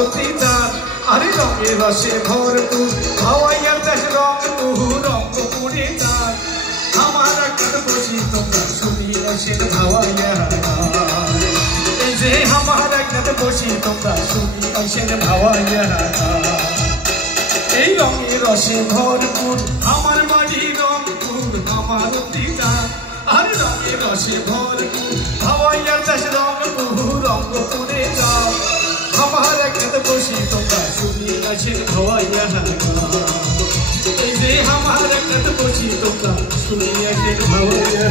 অতি চাঁদ আরে রঙে রসে ভরপুর হাওয়াইয়ার দেশ রং বহু রঙ্গপুরে চাঁদ আমার একটা বসি তোমরা শুনিয়া সে হাওয়াইয়া এই যে আমার একটা বসি তোমরা শুনিয়া সে হাওয়াইয়া এই রঙে রসে ভরপুর আমার বাড়ি রংপুর আমার অতি চাঁদ আরে রঙে রসে ভরপুর হাওয়াইয়ার দেশ রং বহু রঙ্গপুরে চাঁদ আমার একটা বসি তোমরা শুনিয়া সে হাওয়াইয়া এই যে আমার একটা বসি তোমরা শুনিয়া সে হাওয়াইয়া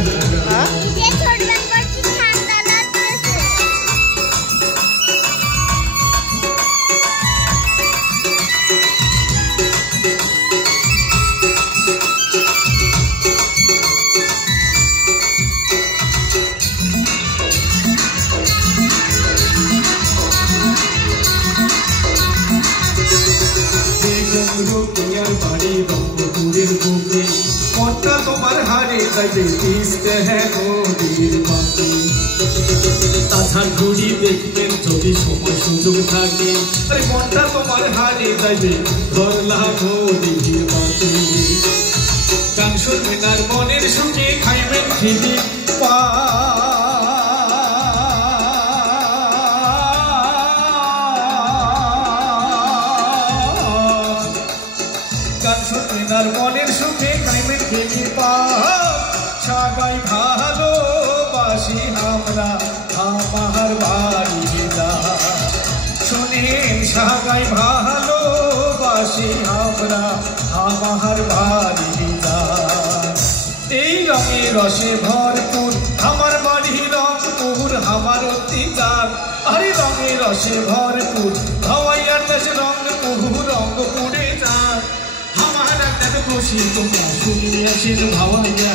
বাড়ি রঙ্গপুরের বুকে মনটা তোমার হারে যাইবে কিস্তে হ্যাঁ নদীর বাঁকে তাছাড় ঘুরি দেখবেন যদি সময় সুযোগ থাকে আরে মনটা তোমার হারে যাইবে ধরলা নদীর বাঁকে গান শুনবেন আর মনের সুখে খাইবেন খেলি পা আর মনের সুখে খাইবেন খেলি সাগাই ভালোবাসি আমরা আমার বাড়ি যা শুনেন সাগাই ভালোবাসি আমরা আমার বাড়ি যা এই রঙে রসে ভরপুর আমার বাড়ি রংপুর আমার অতি চাঁদ আরে রঙে রসে ভরপুর হাওয়াইয়ার দেশ রং বহু রঙ্গপুরে চাঁদ আমার একটা বসি তোমরা শুনিয়া সে হাওয়াইয়া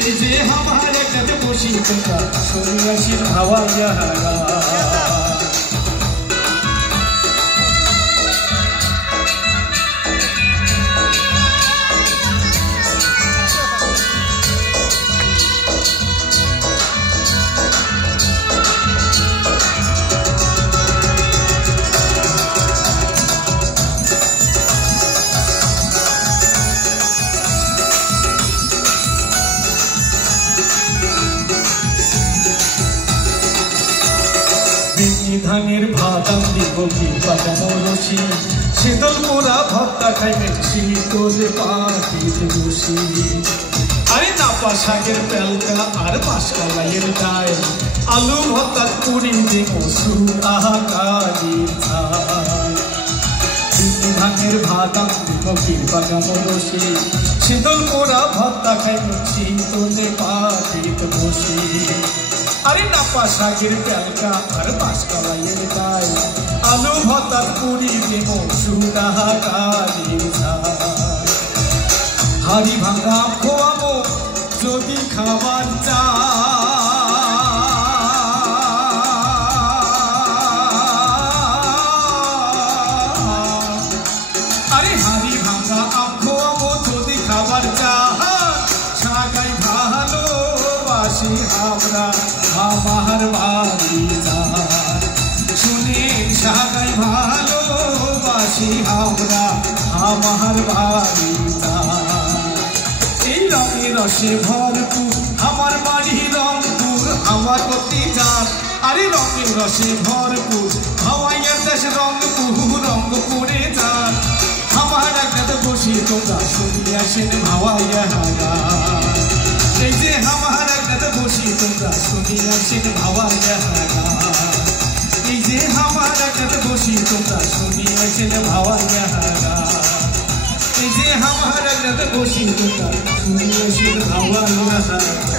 এই যে আমার একটা বসি তোমরা শুনিয়া সে হাওয়াইয়া ধানের ভাতাম দিব কি পাতানো রসি শীতল পোড়া ভর্তা খাইবেন শীতলে পাখিতে বসি আরে নাপা শাকের পেলকা আর পাঁচকালাইয়ের ডাল আলু ভর্তা পুরি যে মসুর আহাকারি ধানের ভাতাম দিব কি পাতানো রসি শীতল পোড়া ভর্তা খাইবেন শীতলে পাখিতে বসি আরে নাপা শাকের পেলকা আর পাঁচকালাইয়ের ডাল আলু ভর্তা পুরি যে মসুর আহাকারি হাড়ি ভাঙা খোয়াবো যদি খাবার চা আরে হাড়ি ভাঙা আম খোয়াবো যদি খাবার চা সাগাই ভালোবাসি আমরা আমার বাড়ি যা শুনেন সাগাই ভালোবাসি আমরা আমার বাড়ি যা এই রঙে রসে ভরপুর আমার বাড়ি রংপুর আমার অতি চাঁদ আরে রঙে রসে ভরপুর হাওয়াইয়ার দেশ রং বহু রঙ্গপুরে চাঁদ আমার একটা বসি তোমরা শুনিয়া সে হাওয়াইয়া এই যে আমার একটা বসি তোমরা শুনিয়া সে হাওয়াইয়া এই যে আমার একটা বসি তোমরা শুনিয়া সে হাওয়াইয়া এই যে আমার একটা বসি তোমরা শুনিয়া সে হাওয়াইয়া